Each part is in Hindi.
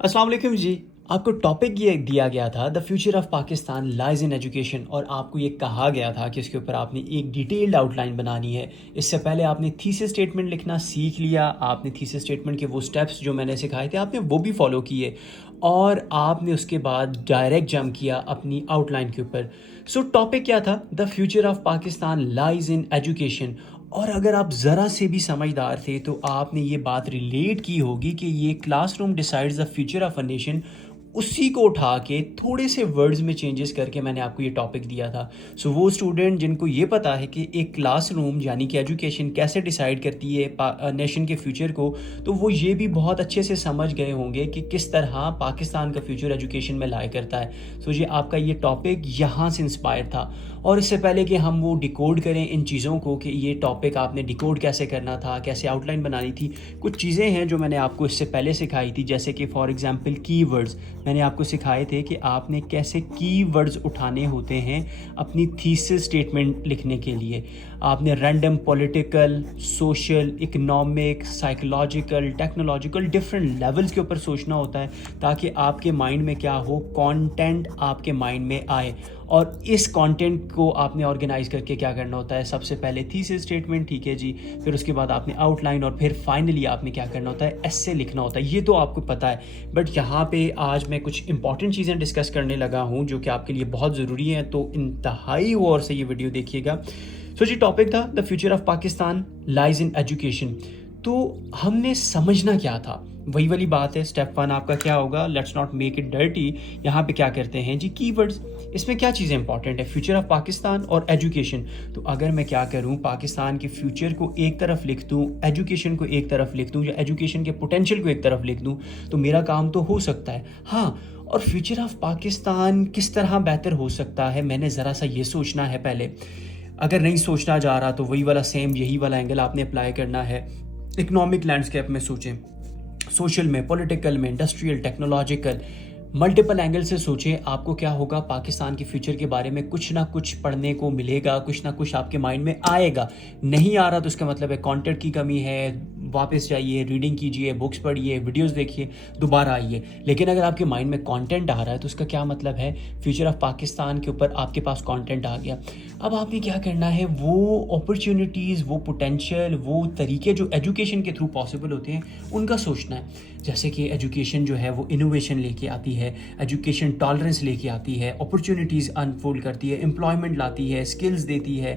अस्सलाम वालेकुम जी। आपको टॉपिक ये दिया गया था the future of Pakistan lies in education और आपको ये कहा गया था कि इसके ऊपर आपने एक डिटेल्ड आउटलाइन बनानी है। इससे पहले आपने थीसिस स्टेटमेंट लिखना सीख लिया। आपने थीसिस स्टेटमेंट के वो स्टेप्स जो मैंने सिखाए थे आपने वो भी फॉलो किए और आपने उसके बाद डायरेक्ट जंप किया अपनी आउटलाइन के ऊपर। सो टॉपिक क्या था? The future of Pakistan lies in education. और अगर आप ज़रा से भी समझदार थे तो आपने ये बात रिलेट की होगी कि ये classroom decides the future of a nation, उसी को उठा के थोड़े से वर्ड्स में चेंजेस करके मैंने आपको ये टॉपिक दिया था। सो वो स्टूडेंट जिनको ये पता है कि एक क्लासरूम यानी कि एजुकेशन कैसे डिसाइड करती है नेशन के फ्यूचर को, तो वो ये भी बहुत अच्छे से समझ गए होंगे कि किस तरह पाकिस्तान का फ्यूचर एजुकेशन में लाया करता है। सो ये आपका ये टॉपिक यहाँ से इंस्पायर था। और इससे पहले कि हम वो डिकोड करें इन चीज़ों को कि ये टॉपिक आपने डिकोड कैसे करना था, कैसे आउटलाइन बनानी थी, कुछ चीज़ें हैं जो मैंने आपको इससे पहले सिखाई थी। जैसे कि फॉर एग्जांपल कीवर्ड्स मैंने आपको सिखाए थे कि आपने कैसे कीवर्ड्स उठाने होते हैं अपनी थीसिस स्टेटमेंट लिखने के लिए। आपने random political, social, economic, psychological, technological different levels के ऊपर सोचना होता है ताकि आपके माइंड में क्या हो, कंटेंट आपके माइंड में आए। और इस कंटेंट को आपने ऑर्गेनाइज करके क्या करना होता है, सबसे पहले थीसिस स्टेटमेंट, ठीक है जी, फिर उसके बाद आपने आउटलाइन और फिर फाइनली आपने क्या करना होता है, एस्से लिखना होता है। ये तो आपको पता है, बट यहाँ पे आज मैं कुछ इंपॉर्टेंट चीज़ें डिस्कस करने लगा हूँ जो कि आपके लिए बहुत ज़रूरी हैं, तो इंतहाई गौर से ये वीडियो देखिएगा। सो जी टॉपिक था the future of Pakistan lies in education. तो हमने समझना क्या था, वही वाली बात है। स्टेप वन आपका क्या होगा, let's not make it dirty. यहाँ पे क्या करते हैं जी, कीवर्ड्स। इसमें क्या चीज़ें इंपॉर्टेंट है, फ्यूचर ऑफ पाकिस्तान और एजुकेशन। तो अगर मैं क्या करूँ, पाकिस्तान के फ्यूचर को एक तरफ लिख दूँ, एजुकेशन को एक तरफ लिख दूँ, या एजुकेशन के पोटेंशियल को एक तरफ लिख दूँ, तो मेरा काम तो हो सकता है। हाँ, और फ्यूचर ऑफ पाकिस्तान किस तरह बेहतर हो सकता है, मैंने ज़रा सा ये सोचना है पहले। अगर नहीं सोचना जा रहा तो वही वाला सेम यही वाला एंगल आपने अप्लाई करना है। इकोनॉमिक लैंडस्केप में सोचें, सोशल में, पॉलिटिकल में, इंडस्ट्रियल, टेक्नोलॉजिकल, मल्टीपल एंगल से सोचें। आपको क्या होगा, पाकिस्तान के फ्यूचर के बारे में कुछ ना कुछ पढ़ने को मिलेगा, कुछ ना कुछ आपके माइंड में आएगा। नहीं आ रहा तो उसका मतलब है कंटेंट की कमी है, वापस जाइए, रीडिंग कीजिए, बुक्स पढ़िए, वीडियोस देखिए, दोबारा आइए। लेकिन अगर आपके माइंड में कंटेंट आ रहा है तो उसका क्या मतलब है, फ्यूचर ऑफ पाकिस्तान के ऊपर आपके पास कंटेंट आ गया। अब आपने क्या करना है, वो अपॉर्चुनिटीज़, वो पोटेंशियल, वो तरीके जो एजुकेशन के थ्रू पॉसिबल होते हैं उनका सोचना है। जैसे कि एजुकेशन जो है वो इनोवेशन लेके आती है, एजुकेशन टॉलरेंस लेके आती है, अपॉर्चुनिटीज़ अनफोल्ड करती है, एम्प्लॉयमेंट लाती है, स्किल्स देती है,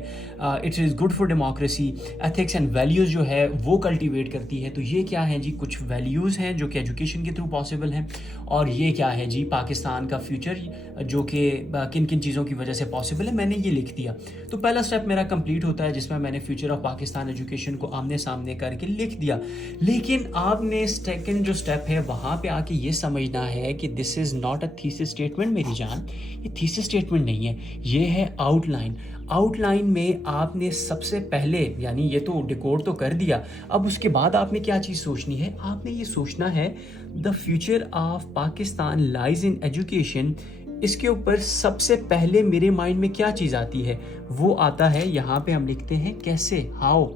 it is good for democracy, ethics and values जो है वो कल्टीवेट करती है। तो ये क्या है जी, कुछ वैल्यूज़ हैं जो कि एजुकेशन के थ्रू पॉसिबल हैं। और ये क्या है जी, पाकिस्तान का फ्यूचर जो कि किन किन चीज़ों की वजह से पॉसिबल है, मैंने ये लिख दिया। तो पहला स्टेप मेरा कंप्लीट होता है जिसमें मैंने फ्यूचर ऑफ पाकिस्तान एजुकेशन को आमने सामने करके लिख दिया। लेकिन आपने सेकंड जो स्टेप है वहाँ पे आके ये समझना है कि this is not a thesis statement मेरी जान, ये थीसिस स्टेटमेंट नहीं है, ये है आउटलाइन। आउटलाइन में आपने सबसे पहले, यानी ये तो डिकोड तो कर दिया, अब उसके बाद आपने क्या चीज़ सोचनी है, आपने ये सोचना है the future of Pakistan lies in education. इसके ऊपर सबसे पहले मेरे माइंड में क्या चीज़ आती है, वो आता है, यहाँ पे हम लिखते हैं कैसे, हाउ।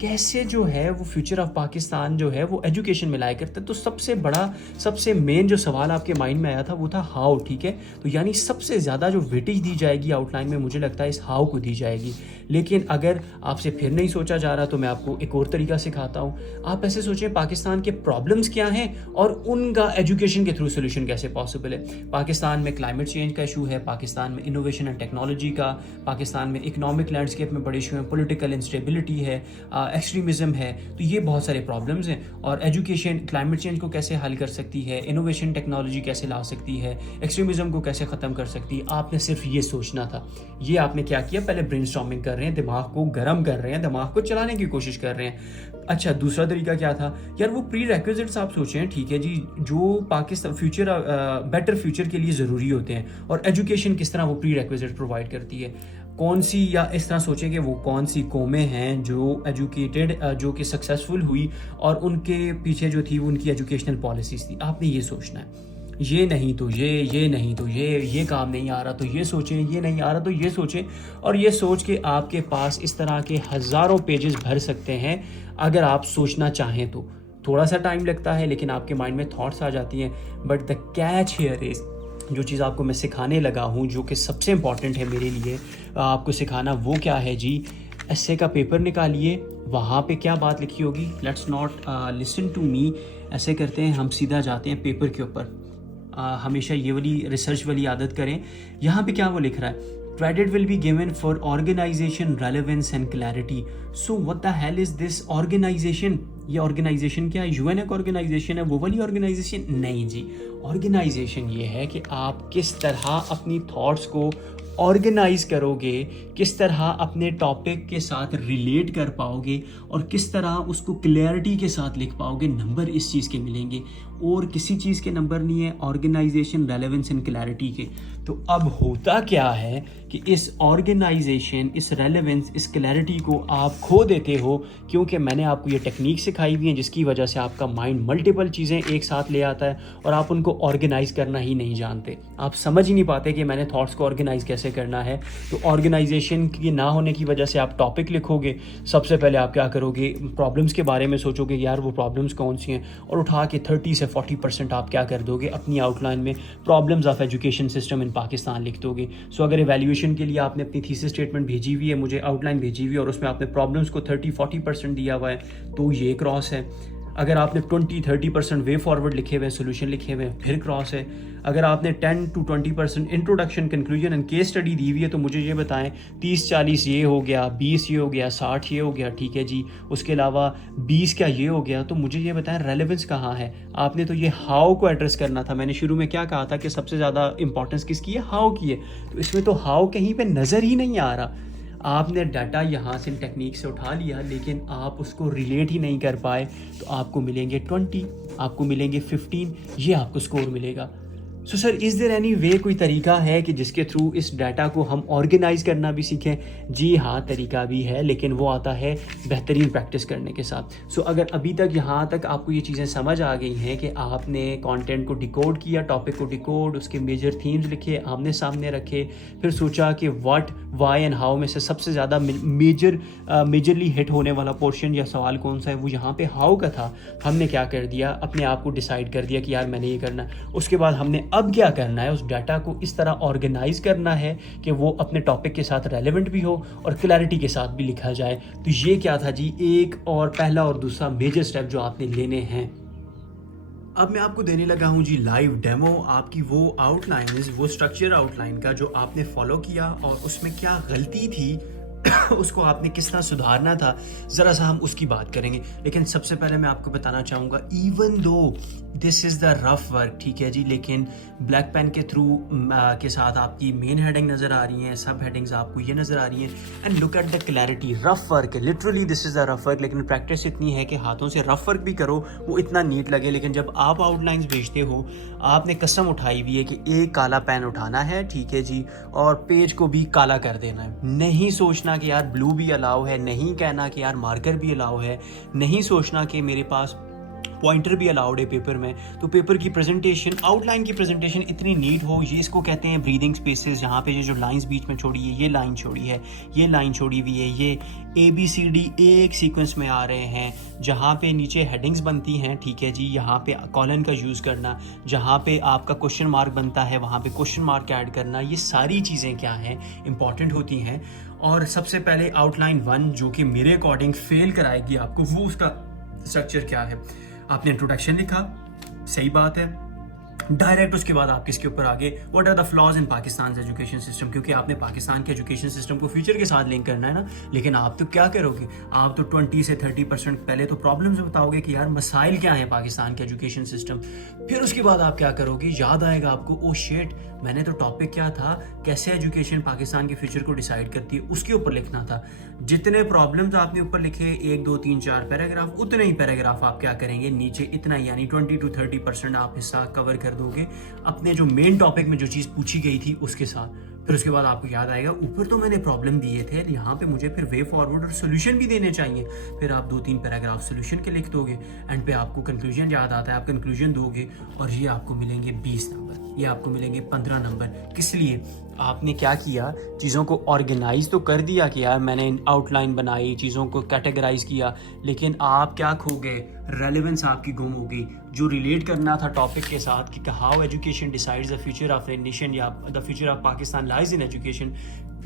कैसे जो है वो फ्यूचर ऑफ पाकिस्तान जो है वो एजुकेशन में लाया करता है। तो सबसे बड़ा, सबसे मेन जो सवाल आपके माइंड में आया था वो था हाउ, ठीक है। तो यानी सबसे ज़्यादा जो वेटेज दी जाएगी आउटलाइन में, मुझे लगता है इस हाउ को दी जाएगी। लेकिन अगर आपसे फिर नहीं सोचा जा रहा तो मैं आपको एक और तरीका सिखाता हूँ। आप ऐसे सोचें, पाकिस्तान के प्रॉब्लम्स क्या हैं और उनका एजुकेशन के थ्रू सोल्यूशन कैसे पॉसिबल है। पाकिस्तान में क्लाइमेट चेंज का इशू है, पाकिस्तान में इनोवेशन एंड टेक्नोलॉजी का, पाकिस्तान में इकोनॉमिक लैंडस्केप में बड़े इशू हैं, पॉलिटिकल इंस्टेबिलिटी है, एक्सट्रीमिज्म है। तो ये बहुत सारे प्रॉब्लम्स हैं। और एजुकेशन क्लाइमेट चेंज को कैसे हल कर सकती है, इनोवेशन टेक्नोलॉजी कैसे ला सकती है, एक्सट्रीमिज्म को कैसे ख़त्म कर सकती है। आपने सिर्फ ये सोचना था। ये आपने क्या किया, पहले ब्रेनस्टॉर्मिंग कर रहे हैं, दिमाग को गर्म कर रहे हैं, दिमाग को चलाने की कोशिश कर रहे हैं। अच्छा, दूसरा तरीका क्या था यार, वो प्री रिक्विजिट्स आप सोचें, ठीक है जी, जो पाकिस्तान फ्यूचर बेटर फ्यूचर के लिए ज़रूरी होते हैं, और एजुकेशन किस तरह वो प्री रिक्विजिट प्रोवाइड करती है। कौन सी, या इस तरह सोचें कि वो कौन सी कौमें हैं जो एजुकेटेड, जो कि सक्सेसफुल हुई और उनके पीछे जो थी वो उनकी एजुकेशनल पॉलिसीज़ थी। आपने ये सोचना है। ये नहीं तो ये नहीं तो ये काम नहीं आ रहा तो ये सोचें, ये नहीं आ रहा तो ये सोचें। और ये सोच के आपके पास इस तरह के हज़ारों पेजेस भर सकते हैं अगर आप सोचना चाहें तो। थोड़ा सा टाइम लगता है लेकिन आपके माइंड में थॉट्स आ जाती हैं। But the catch here is, जो चीज़ आपको मैं सिखाने लगा हूँ, जो कि सबसे इम्पॉर्टेंट है मेरे लिए आपको सिखाना, वो क्या है जी? एस्से का पेपर निकालिए, वहाँ पे क्या बात लिखी होगी, let's not listen to me. ऐसे करते हैं, हम सीधा जाते हैं पेपर के ऊपर। हमेशा ये वाली रिसर्च वाली आदत करें। यहाँ पे क्या वो लिख रहा है, credit will be given for organisation relevance and clarity. So what the hell is this organisation? ये ऑर्गेनाइजेशन क्या है? यूएन एक ऑर्गेनाइजेशन है, वो वाली ऑर्गेनाइजेशन नहीं जी। ऑर्गेनाइजेशन ये है कि आप किस तरह अपनी थॉट्स को ऑर्गेनाइज करोगे, किस तरह अपने टॉपिक के साथ रिलेट कर पाओगे और किस तरह उसको क्लैरिटी के साथ लिख पाओगे। नंबर इस चीज़ के मिलेंगे और किसी चीज़ के नंबर नहीं है, ऑर्गेनाइजेशन, रेलेवेंस एंड क्लैरिटी के। तो अब होता क्या है कि इस ऑर्गेनाइजेशन, इस रेलेवेंस, इस क्लैरिटी को आप खो देते हो, क्योंकि मैंने आपको ये टेक्निक सिखाई हुई है जिसकी वजह से आपका माइंड मल्टीपल चीज़ें एक साथ ले आता है और आप उनको ऑर्गेनाइज करना ही नहीं जानते। आप समझ ही नहीं पाते कि मैंने थॉट्स को ऑर्गेनाइज कैसे करना है। तो ऑर्गेनाइजेशन की ना होने की वजह से आप टॉपिक लिखोगे, सबसे पहले आप क्या करोगे, प्रॉब्लम्स के बारे में सोचोगे, यार वो प्रॉब्लम्स कौन सी हैं, और उठा के 30 से 40% आप क्या कर दोगे, अपनी आउटलाइन में problems of education system in Pakistan लिख दोगे। सो अगर एवैल्यूएशन के लिए आपने अपनी थीसिस स्टेटमेंट भेजी हुई है, मुझे आउटलाइन भेजी हुई है और उसमें आपने प्रॉब्लम्स को 30-40% दिया हुआ है, तो ये क्रॉस है। अगर आपने 20-30% वे फॉरवर्ड लिखे हुए, सोल्यूशन लिखे हुए, फिर क्रॉस है। अगर आपने 10-20% introduction, conclusion and case study दी हुई है, तो मुझे ये बताएं 30-40 ये हो गया, 20 ये हो गया, 60 ये हो गया, ठीक है जी, उसके अलावा 20 क्या ये हो गया, तो मुझे ये बताएं रेलेवेंस कहाँ है। आपने तो ये हाउ को एड्रेस करना था। मैंने शुरू में क्या कहा था कि सबसे ज़्यादा इंपॉर्टेंस किसकी है, हाउ की है। तो इसमें तो हाउ कहीं पर नज़र ही नहीं आ रहा। आपने डाटा यहाँ से टेक्निक से उठा लिया लेकिन आप उसको रिलेट ही नहीं कर पाए, तो आपको मिलेंगे 20, आपको मिलेंगे 15, ये आपको स्कोर मिलेगा। So sir, is there any way, कोई तरीका है कि जिसके थ्रू इस डाटा को हम ऑर्गेनाइज करना भी सीखें? जी हाँ, तरीका भी है, लेकिन वो आता है बेहतरीन प्रैक्टिस करने के साथ। सो अगर अभी तक यहाँ तक आपको ये चीज़ें समझ आ गई हैं कि आपने कंटेंट को डिकोड किया, टॉपिक को डिकोड, उसके मेजर थीम्स लिखे, आमने सामने रखे, फिर सोचा कि व्हाट, वाई एंड हाउ में से सबसे ज़्यादा मेजरली हिट होने वाला पोर्शन या सवाल कौन सा है, वो यहाँ पे हाउ का था। हमने क्या कर दिया, अपने आप को डिसाइड कर दिया कि यार मैंने ये करना है। उसके बाद हमने अब क्या करना है, उस डाटा को इस तरह ऑर्गेनाइज करना है कि वो अपने टॉपिक के साथ रेलेवेंट भी हो और क्लैरिटी के साथ भी लिखा जाए। तो ये क्या था जी, एक और पहला और दूसरा मेजर स्टेप जो आपने लेने हैं। अब मैं आपको देने लगा हूँ जी लाइव डेमो, आपकी वो आउटलाइन, वो स्ट्रक्चर आउटलाइन का जो आपने फॉलो किया और उसमें क्या गलती थी उसको आपने किस तरह सुधारना था, ज़रा सा हम उसकी बात करेंगे। लेकिन सबसे पहले मैं आपको बताना चाहूँगा, even though this is the rough work, ठीक है जी, लेकिन ब्लैक पेन के थ्रू के साथ आपकी मेन हेडिंग नज़र आ रही हैं, सब हेडिंग्स आपको ये नज़र आ रही हैं, and look at the clarity. Rough work है, literally this is the rough work, लेकिन प्रैक्टिस इतनी है कि हाथों से रफ वर्क भी करो वो इतना नीट लगे। लेकिन जब आप आउटलाइंस भेजते हो, आपने कसम उठाई हुई है कि एक काला पेन उठाना है, ठीक है जी, और पेज को भी काला कर देना है। नहीं सोचना कि यार ब्लू भी अलाउ है, नहीं कहना कि यार मार्कर भी अलाउ है, नहीं सोचना कि मेरे पास पॉइंटर भी अलाउड है पेपर में। तो पेपर की प्रेजेंटेशन, आउटलाइन की प्रेजेंटेशन इतनी नीट हो, ये इसको कहते हैं ब्रीदिंग स्पेसेस, जहाँ पे ये जो लाइंस बीच में छोड़ी है, ये लाइन छोड़ी है, ये लाइन छोड़ी हुई है, ये ABCD एक सीक्वेंस में आ रहे हैं, जहाँ पे नीचे हेडिंग्स बनती हैं, ठीक है जी, यहाँ पे कॉलन का यूज़ करना, जहाँ पे आपका क्वेश्चन मार्क बनता है वहाँ पे क्वेश्चन मार्क ऐड करना, ये सारी चीज़ें क्या हैं, इंपॉर्टेंट होती हैं। और सबसे पहले आउटलाइन 1 जो कि मेरे अकॉर्डिंग फेल कराएगी आपको, वो उसका स्ट्रक्चर क्या है। आपने इंट्रोडक्शन लिखा, सही बात है, डायरेक्ट उसके बाद आप किसके ऊपर आगे, what are the flaws in Pakistan education system, क्योंकि आपने पाकिस्तान के एजुकेशन सिस्टम को फ्यूचर के साथ लिंक करना है ना। लेकिन आप तो क्या करोगे, आप तो 20 से 30% पहले तो प्रॉब्लम्स बताओगे कि यार मसाइल क्या है पाकिस्तान के एजुकेशन सिस्टम। फिर उसके बाद आप क्या करोगे, याद आएगा आपको, ओ शिट, मैंने तो टॉपिक क्या था, कैसे एजुकेशन पाकिस्तान के फ्यूचर को डिसाइड करती है, उसके ऊपर लिखना था। जितने प्रॉब्लम्स आपने ऊपर लिखे, 1 2 3 4 पैराग्राफ, उतने ही पैराग्राफ आप क्या करेंगे नीचे, इतना यानी 20 to 30% आप हिस्सा कवर कर दोगे अपने जो मेन टॉपिक में जो चीज़ पूछी गई थी उसके साथ। फिर उसके बाद आपको याद आएगा, ऊपर तो मैंने प्रॉब्लम दिए थे, यहाँ पे मुझे फिर वे फॉरवर्ड और सोल्यूशन भी देने चाहिए। फिर आप 2-3 पैराग्राफ सोल्यूशन के लिख दोगे, एंड पे आपको कंक्लूजन याद आता है, आप कंक्लूजन दोगे और ये आपको मिलेंगे 20 नंबर, ये आपको मिलेंगे 15 नंबर। किस लिए? आपने क्या किया, चीज़ों को ऑर्गेनाइज तो कर दिया कि यार मैंने आउटलाइन बनाई, चीज़ों को कैटेगराइज किया, लेकिन आप क्या खो गए, रेलेवेंस आपकी गुम हो गई। जो रिलेट करना था टॉपिक के साथ कि how education decides the future of a nation या the future of Pakistan lies in education,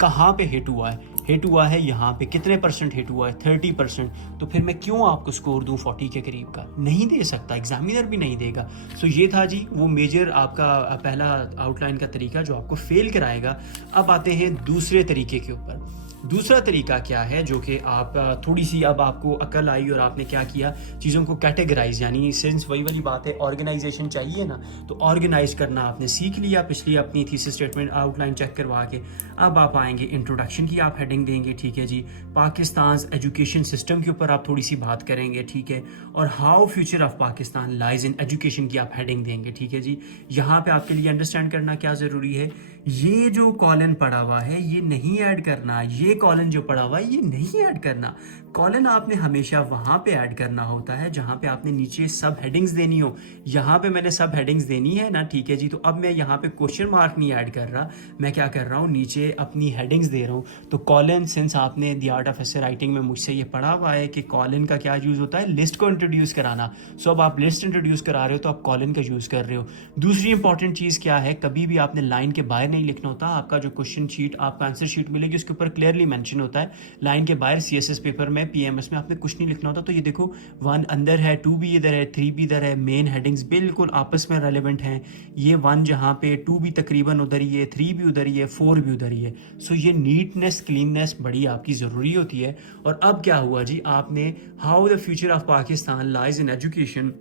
कहाँ पे हिट हुआ है? हिट हुआ है यहाँ पे। कितने परसेंट हिट हुआ है? 30%। तो फिर मैं क्यों आपको स्कोर दूँ 40 के करीब का? नहीं दे सकता, एग्जामिनर भी नहीं देगा। सो ये था जी वो मेजर आपका पहला आउटलाइन का तरीका जो आपको फेल कराएगा। अब आते हैं दूसरे तरीके के ऊपर। दूसरा तरीका क्या है जो कि आप थोड़ी सी अब आपको अकल आई और आपने क्या किया, चीज़ों को कैटेगराइज, यानी सेंस वही वाली बात है, ऑर्गेनाइजेशन चाहिए ना, तो ऑर्गेनाइज करना आपने सीख लिया पिछली अपनी थीसिस स्टेटमेंट आउटलाइन चेक करवा के। अब आप आएंगे इंट्रोडक्शन की, आप हेडिंग देंगे, ठीक है जी, पाकिस्तान एजुकेशन सिस्टम के ऊपर आप थोड़ी सी बात करेंगे, ठीक है, और how future of Pakistan lies in education की आप हेडिंग देंगे, ठीक है जी। यहाँ पे आपके लिए अंडरस्टैंड करना क्या ज़रूरी है, ये जो कॉलन पड़ा हुआ है ये नहीं ऐड करना, ये कॉलन जो पड़ा हुआ है ये नहीं ऐड करना। कॉलन आपने हमेशा वहाँ पे ऐड करना होता है जहाँ पे आपने नीचे सब हेडिंग्स देनी हो। यहाँ पे मैंने सब हेडिंग्स देनी है ना, ठीक है जी, तो अब मैं यहाँ पे क्वेश्चन मार्क नहीं ऐड कर रहा, मैं क्या कर रहा हूँ, नीचे अपनी हेडिंग्स दे रहा हूँ। तो कॉलन, सिंस आपने the art of essay writing में मुझसे ये पढ़ा हुआ है कि कॉलन का क्या यूज़ होता है, लिस्ट को इंट्रोड्यूस कराना। सो अब आप लिस्ट इंट्रोड्यूस करा रहे हो तो आप कॉलन का यूज़ कर रहे हो। दूसरी इंपॉर्टेंट चीज़ क्या है, कभी भी आपने लाइन के बाहर नहीं लिखना होता। आपका जो क्वेश्चन शीट, आपका आंसर शीट मिलेगी उसके ऊपर क्लियरली मेंशन होता है लाइन के बाहर। सीएसएस पेपर में, पीएमएस में आपने कुछ नहीं लिखना होता। तो ये देखो 1 अंदर है, 2 भी इधर है, 3 भी इधर है, मेन हेडिंग्स बिल्कुल आपस में रेलेवेंट हैं। ये 1 जहाँ पे, 2 भी तकरीबन उधर ही है, 3 भी उधर ही है, 4 भी उधर ही है। सो ये नीटनेस, क्लीननेस बड़ी आपकी ज़रूरी होती है। और अब क्या हुआ जी, आपने how the future of Pakistan lies in education,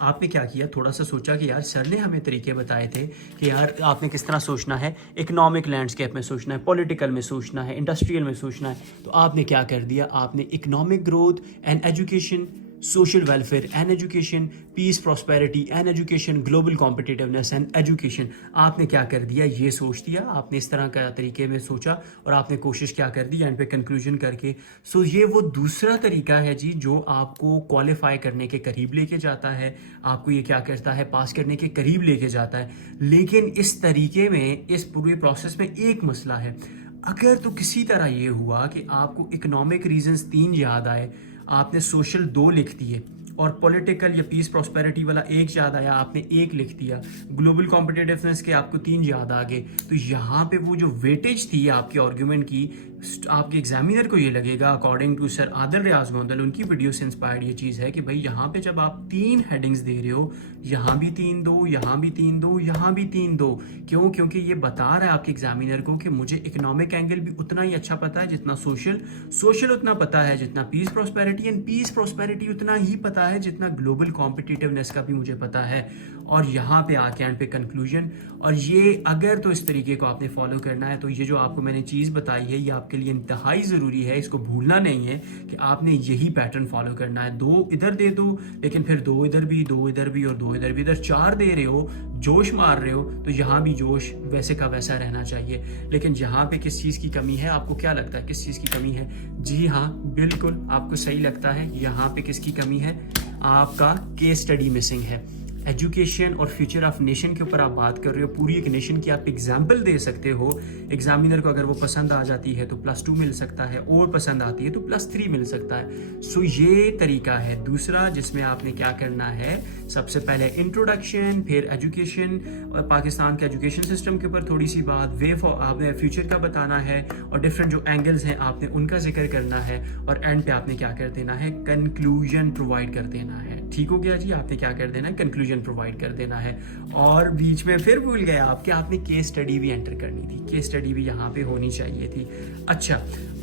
आपने क्या किया, थोड़ा सा सोचा कि यार सर ने हमें तरीके बताए थे कि यार आपने किस तरह सोचना है, इकोनॉमिक लैंडस्केप में सोचना है, पॉलिटिकल में सोचना है, इंडस्ट्रियल में सोचना है। तो आपने क्या कर दिया, आपने economic growth and education, social welfare and education, piece prosperity and education, global competitiveness and education, आपने क्या कर दिया, ये सोच दिया। आपने इस तरह का तरीके में सोचा और आपने कोशिश क्या कर दी एंड पे कंक्लूजन करके। सो ये वो दूसरा तरीका है जी जो आपको क्वालिफाई करने के करीब लेके जाता है, आपको ये क्या करता है, पास करने के करीब लेके जाता है। लेकिन इस तरीके में, इस पूरे प्रोसेस में एक मसला है, अगर तो किसी तरह ये हुआ कि आपको इकोनॉमिक रीजंस 3 याद आए, आपने सोशल 2 लिख दिए और पॉलिटिकल या पीस प्रॉस्पेरिटी वाला 1 याद आया, आपने 1 लिख दिया, ग्लोबल कॉम्पिटिटिवनेस के आपको 3 याद आ गए, तो यहाँ पे वो जो वेटेज थी आपके आर्ग्यूमेंट की, आपके एग्जामिनर को ये लगेगा, अकॉर्डिंग टू सर आदिल रियाज गोंदल, उनकी वीडियो से इंस्पायर्ड ये चीज़ है कि भाई यहाँ पे जब आप 3 हेडिंग्स दे रहे हो, यहाँ भी 3 दो, यहाँ भी 3 दो, यहाँ भी 3 दो, क्यों? क्योंकि ये बता रहा है आपके एग्जामिनर को कि मुझे इकोनॉमिक एंगल भी उतना ही अच्छा पता है जितना सोशल उतना पता है जितना piece prosperity, and piece prosperity उतना ही पता है जितना ग्लोबल कॉम्पिटिटिवनेस का भी मुझे पता है। और यहाँ पे आके एंड पे कंक्लूजन। और ये अगर तो इस तरीके को आपने फॉलो करना है तो ये जो आपको मैंने चीज़ बताई है ये आपके लिए इंतहाई ज़रूरी है, इसको भूलना नहीं है कि आपने यही पैटर्न फॉलो करना है। 2 इधर दे दो, लेकिन फिर 2 इधर भी, 2 इधर भी और 2 इधर भी। इधर 4 दे रहे हो, जोश मार रहे हो, तो यहाँ भी जोश वैसे का वैसा रहना चाहिए। लेकिन यहाँ पे किस चीज़ की कमी है, आपको क्या लगता है किस चीज़ की कमी है? जी हाँ, बिल्कुल आपको सही लगता है। यहाँ पे किसकी कमी है? आपका केस स्टडी मिसिंग है। एजुकेशन और फ्यूचर ऑफ नेशन के ऊपर आप बात कर रहे हो, पूरी एक नेशन की आप एग्जाम्पल दे सकते हो। एग्जामिनर को अगर वो पसंद आ जाती है तो +2 मिल सकता है, और पसंद आती है तो +3 मिल सकता है। सो ये तरीका है दूसरा जिसमें आपने क्या करना है, सबसे पहले इंट्रोडक्शन, फिर एजुकेशन और पाकिस्तान के एजुकेशन सिस्टम के ऊपर थोड़ी सी बात, वे आपने फ्यूचर का बताना है और डिफरेंट जो एंगल्स हैं आपने उनका जिक्र करना है, और एंड पे आपने क्या कर देना है, कंक्लूजन प्रोवाइड कर देना है। ठीक हो गया जी, आपने क्या कर देना है, कंक्लूजन प्रोवाइड कर देना है। और बीच में फिर भूल गए आप कि आपने केस स्टडी भी एंटर करनी थी, केस स्टडी भी यहाँ पे होनी चाहिए थी। अच्छा,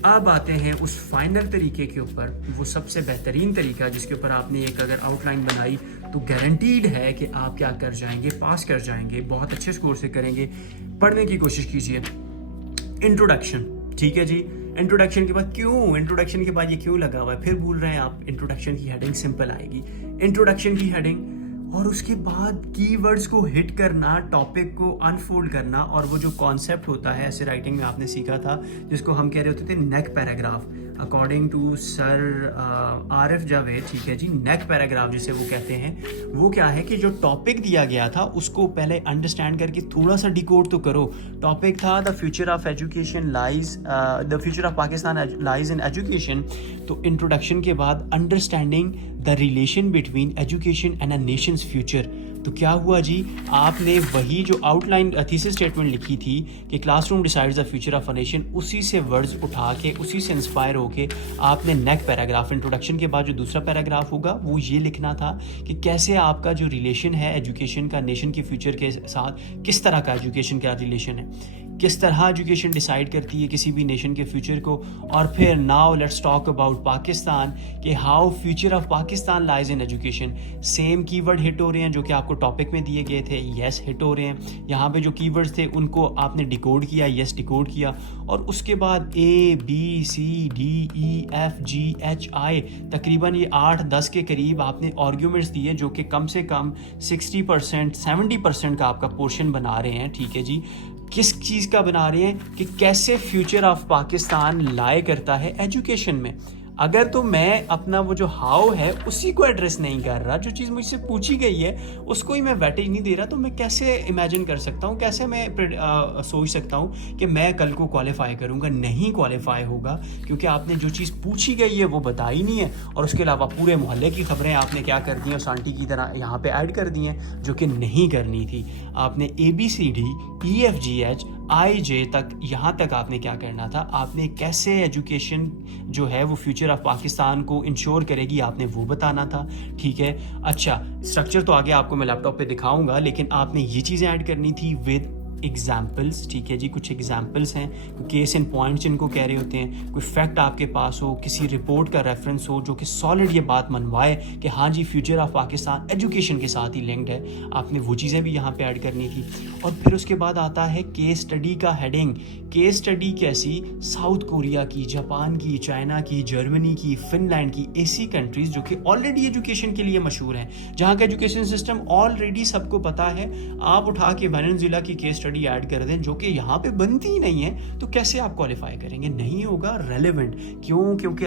अब आते हैं उस फाइनल तरीके के ऊपर, वो सबसे बेहतरीन तरीका जिसके ऊपर आपने एक अगर आउटलाइन बनाई तो गारंटीड है कि आप क्या कर जाएंगे, पास कर जाएंगे, बहुत अच्छे स्कोर से करेंगे। पढ़ने की कोशिश कीजिए। इंट्रोडक्शन, ठीक है जी। इंट्रोडक्शन के बाद क्यों, इंट्रोडक्शन के बाद ये क्यों लगा हुआ है, फिर भूल रहे हैं आप। इंट्रोडक्शन की हेडिंग सिंपल आएगी, इंट्रोडक्शन की हेडिंग, और उसके बाद कीवर्ड्स को हिट करना, टॉपिक को अनफोल्ड करना, और वो जो कॉन्सेप्ट होता है ऐसे राइटिंग में आपने सीखा था जिसको हम कह रहे होते थे नेक paragraph. According to sir Arif Javed, ठीक है जी, नेक पैराग्राफ जिसे वो कहते हैं, वो क्या है कि जो टॉपिक दिया गया था उसको पहले अंडरस्टैंड करके थोड़ा सा डिकोड तो करो। टॉपिक था the future of education lies, the future of Pakistan lies in education. तो इंट्रोडक्शन के बाद understanding the relation between education and a Nations future. तो क्या हुआ जी, आपने वही जो आउटलाइन थीसिस स्टेटमेंट लिखी थी कि classroom decides the future of a nation, उसी से वर्ड्स उठा के, उसी से इंस्पायर होके आपने नेक पैराग्राफ, इंट्रोडक्शन के बाद जो दूसरा पैराग्राफ होगा वो ये लिखना था कि कैसे आपका जो रिलेशन है एजुकेशन का नेशन के फ्यूचर के साथ, किस तरह का एजुकेशन का रिलेशन है, किस तरह एजुकेशन डिसाइड करती है किसी भी नेशन के फ्यूचर को। और फिर now let's talk about Pakistan, कि how future of Pakistan lies in education. Same keyword hit हो रहे हैं जो कि आपको टॉपिक में दिए गए थे, यस हिट हो रहे हैं। यहाँ पे जो कीवर्ड्स थे उनको आपने डिकोड किया, यस डिकोड किया, और उसके बाद ABCDEFGHI तकरीबन ये 8-10 के करीब आपने आर्ग्यूमेंट्स दिए जो कि कम से कम 60% 70% का आपका पोर्शन बना रहे हैं, ठीक है जी। किस चीज़ का बना रहे हैं कि कैसे फ्यूचर ऑफ पाकिस्तान लाए करता है एजुकेशन में। अगर तो मैं अपना वो जो हाउ है उसी को एड्रेस नहीं कर रहा, जो चीज़ मुझसे पूछी गई है उसको ही मैं वेटेज नहीं दे रहा, तो मैं कैसे इमेजिन कर सकता हूँ, कैसे मैं सोच सकता हूँ कि मैं कल को क्वालिफाई करूँगा। नहीं क्वालिफाई होगा, क्योंकि आपने जो चीज़ पूछी गई है वो बताई नहीं है, और उसके अलावा पूरे मोहल्ले की खबरें आपने क्या कर दी हैं, उस आंटी की तरह यहाँ पे ऐड कर दी हैं जो कि नहीं करनी थी। आपने ABCDEFGHIJ तक, यहाँ तक आपने क्या करना था, आपने कैसे एजुकेशन जो है वो फ्यूचर ऑफ पाकिस्तान को इंश्योर करेगी, आपने वो बताना था, ठीक है। अच्छा, स्ट्रक्चर तो आगे आपको मैं लैपटॉप पे दिखाऊंगा, लेकिन आपने ये चीज़ें ऐड करनी थी विद एग्जाम्पल्स, ठीक है जी। कुछ एग्जाम्पल्स हैं, केस इन पॉइंट्स जिनको कह रहे होते हैं, कोई फैक्ट आपके पास हो, किसी रिपोर्ट का रेफरेंस हो जो कि सॉलिड ये बात मनवाए कि हाँ जी फ्यूचर ऑफ पाकिस्तान एजुकेशन के साथ ही लिंक्ड है, आपने वो चीज़ें भी यहाँ पे ऐड करनी थी। और फिर उसके बाद आता है केस स्टडी का हेडिंग। केस स्टडी कैसी? साउथ कोरिया की, जापान की, चाइना की, जर्मनी की, फिनलैंड की, ऐसी कंट्रीज़ जो कि ऑलरेडी एजुकेशन के लिए मशहूर हैं, जहाँ का एजुकेशन सिस्टम ऑलरेडी सबको पता है। आप उठा के वेनेजुएला की केस स्टडी ऐड कर दें जो कि यहाँ पे बनती ही नहीं है, तो कैसे आप क्वालिफाई करेंगे? नहीं होगा रेलेवेंट। क्यों? क्योंकि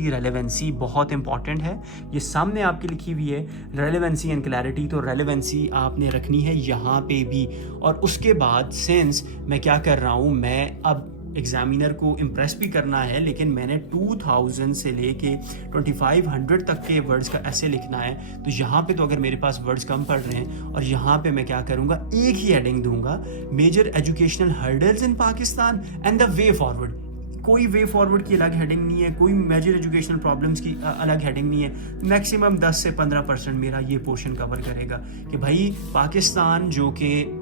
रेलेवेंसी बहुत इंपॉर्टेंट है। ये सामने आपकी लिखी हुई है रेलेवेंसी एंड क्लैरिटी, तो रेलेवेंसी आपने रखनी है यहाँ पे भी। और उसके बाद सिंस मैं क्या कर रहा हूँ, मैं अब एग्जामिनर को इम्प्रेस भी करना है, लेकिन मैंने 2000 से लेके 2500 तक के वर्ड्स का ऐसे लिखना है, तो यहाँ पे तो अगर मेरे पास वर्ड्स कम पड़ रहे हैं, और यहाँ पे मैं क्या करूँगा, एक ही हेडिंग दूंगा, major educational hurdles in Pakistan and the way forward. कोई वे फॉरवर्ड की अलग हेडिंग नहीं है, कोई मेजर एजुकेशनल प्रॉब्लम्स की अलग हेडिंग नहीं है। मैक्सिमम 10 से 15% मेरा ये पोर्शन कवर करेगा कि भाई पाकिस्तान, जो कि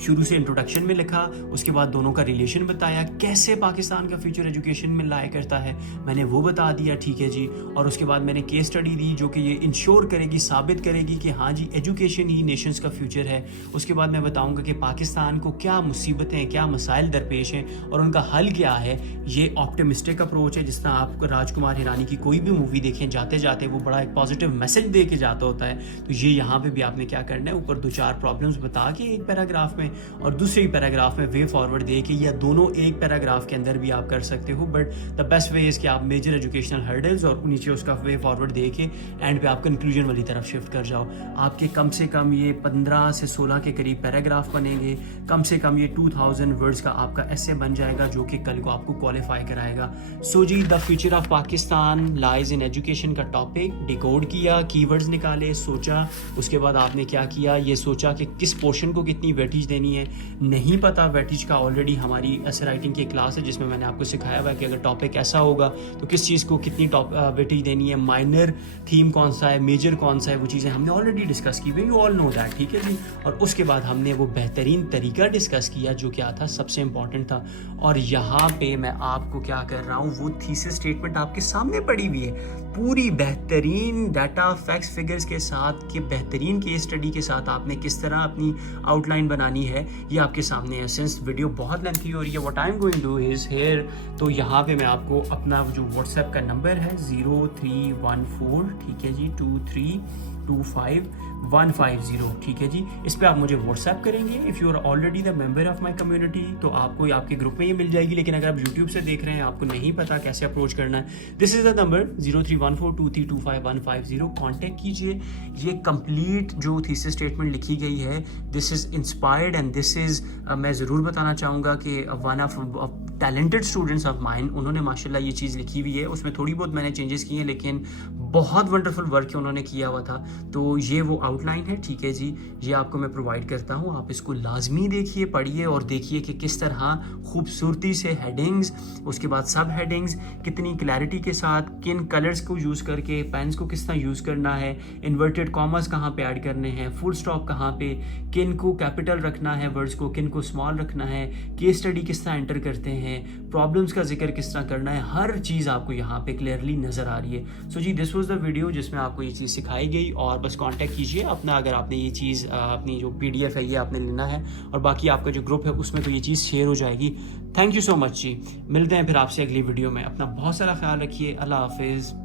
शुरू से इंट्रोडक्शन में लिखा, उसके बाद दोनों का रिलेशन बताया, कैसे पाकिस्तान का फ्यूचर एजुकेशन में लाया करता है, मैंने वो बता दिया, ठीक है जी। और उसके बाद मैंने केस स्टडी दी जो कि ये इंश्योर करेगी, साबित करेगी कि हाँ जी एजुकेशन ही नेशंस का फ्यूचर है। उसके बाद मैं बताऊंगा कि पाकिस्तान को क्या मुसीबतें, क्या मसाइल दरपेश हैं और उनका हल क्या है। ये ऑप्टिमिस्टिक अप्रोच है, जिस तरह आप राजकुमार हिरानी की कोई भी मूवी देखें, जाते जाते वो बड़ा एक पॉजिटिव मैसेज दे के जाता होता है, तो ये यहाँ पे भी आपने क्या करना है, ऊपर 2-4 प्रॉब्लम्स बता के एक पैराग्राफ में और दूसरे पैराग्राफ में वे फॉरवर्ड दे के, या दोनों एक पैराग्राफ के अंदर भी आप कर सकते हो, but the best way is कि आप मेजर एजुकेशनल हर्डल्स और नीचे उसका वे फॉरवर्ड दे के एंड पे आप कंक्लूजन वाली तरफ शिफ्ट कर जाओ। आपके कम से कम ये 15 से 16 के करीब पैराग्राफ बनेंगे, कम से कम ये 2000 वर्ड्स का आपका ऐसे बन जाएगा जो कि कल को आपको क्वालिफाई कराएगा। सो जी, the future of Pakistan lies in education का टॉपिक डिकोड किया, कीवर्ड्स निकाले, सोचा, उसके बाद आपने क्या किया, ये सोचा कि किस पोर्शन को कितनी वेटेज देनी है। नहीं पता वेटेज का, ऑलरेडी हमारी ऐसे राइटिंग की क्लास है जिसमें मैंने आपको सिखाया हुआ है कि अगर टॉपिक ऐसा होगा तो किस चीज़ को कितनी वेटेज देनी है, माइनर थीम कौन सा है, मेजर कौन सा है, वो चीज़ें हमने ऑलरेडी डिस्कस की हुई, यू ऑल नो दैट, ठीक है जी। और उसके बाद हमने वो बेहतरीन तरीका डिस्कस किया जो क्या था, सबसे इंपॉर्टेंट था। और यहाँ पे मैं आपको क्या कर रहा हूँ, वो थीसिस स्टेटमेंट आपके सामने पड़ी हुई है, पूरी बेहतरीन डाटा, फैक्ट्स, फिगर्स के साथ, कि बेहतरीन केस स्टडी के साथ आपने किस तरह अपनी आउटलाइन बनानी है, ये आपके सामने है। सिंस वीडियो बहुत लेंथी हो रही है, what I am going to do is here, तो यहाँ पे मैं आपको अपना जो व्हाट्सएप का नंबर है 0314, ठीक है जी, 225150, ठीक है जी। इस पे आप मुझे व्हाट्सएप करेंगे if you are already the member of my community, तो आपको आपके ग्रुप में ये मिल जाएगी। लेकिन अगर आप यूट्यूब से देख रहे हैं, आपको नहीं पता कैसे अप्रोच करना है, this is the number 031423255150, contact कीजिए। ये कंप्लीट जो थीसिस स्टेटमेंट लिखी गई है, this is inspired and this is, मैं ज़रूर बताना चाहूँगा कि one of talented students of mine, उन्होंने माशाल्लाह ये चीज़ लिखी हुई है। उसमें थोड़ी बहुत मैंने चेंजेस किए हैं, लेकिन बहुत वंडरफुल वर्क उन्होंने किया हुआ था। तो ये वो आउटलाइन है, ठीक है जी, ये आपको मैं प्रोवाइड करता हूँ। आप इसको लाजमी देखिए, पढ़िए और देखिए कि किस तरह खूबसूरती से हेडिंग्स, उसके बाद सब हेडिंग्स कितनी क्लैरिटी के साथ, किन कलर्स को यूज़ करके, पेन्स को किस तरह यूज़ करना है, इन्वर्टेड कॉमर्स कहाँ पे ऐड करने हैं, फुल स्टॉप कहाँ पे, किन को कैपिटल रखना है वर्ड्स को, किन को स्मॉल रखना है, केस स्टडी किस तरह एंटर करते हैं, प्रॉब्लम्स का जिक्र किस तरह करना है, हर चीज़ आपको यहाँ पे क्लियरली नज़र आ रही है। सो जी, दिस वाज द वीडियो जिसमें आपको ये चीज़ सिखाई गई। और बस कांटेक्ट कीजिए अपना, अगर आपने ये चीज़ अपनी जो PDF है ये आपने लेना है, और बाकी आपका जो ग्रुप है उसमें तो ये चीज़ शेयर हो जाएगी। थैंक यू सो मच जी, मिलते हैं फिर आपसे अगली वीडियो में। अपना बहुत सारा ख्याल रखिए। अल्लाह हाफिज़।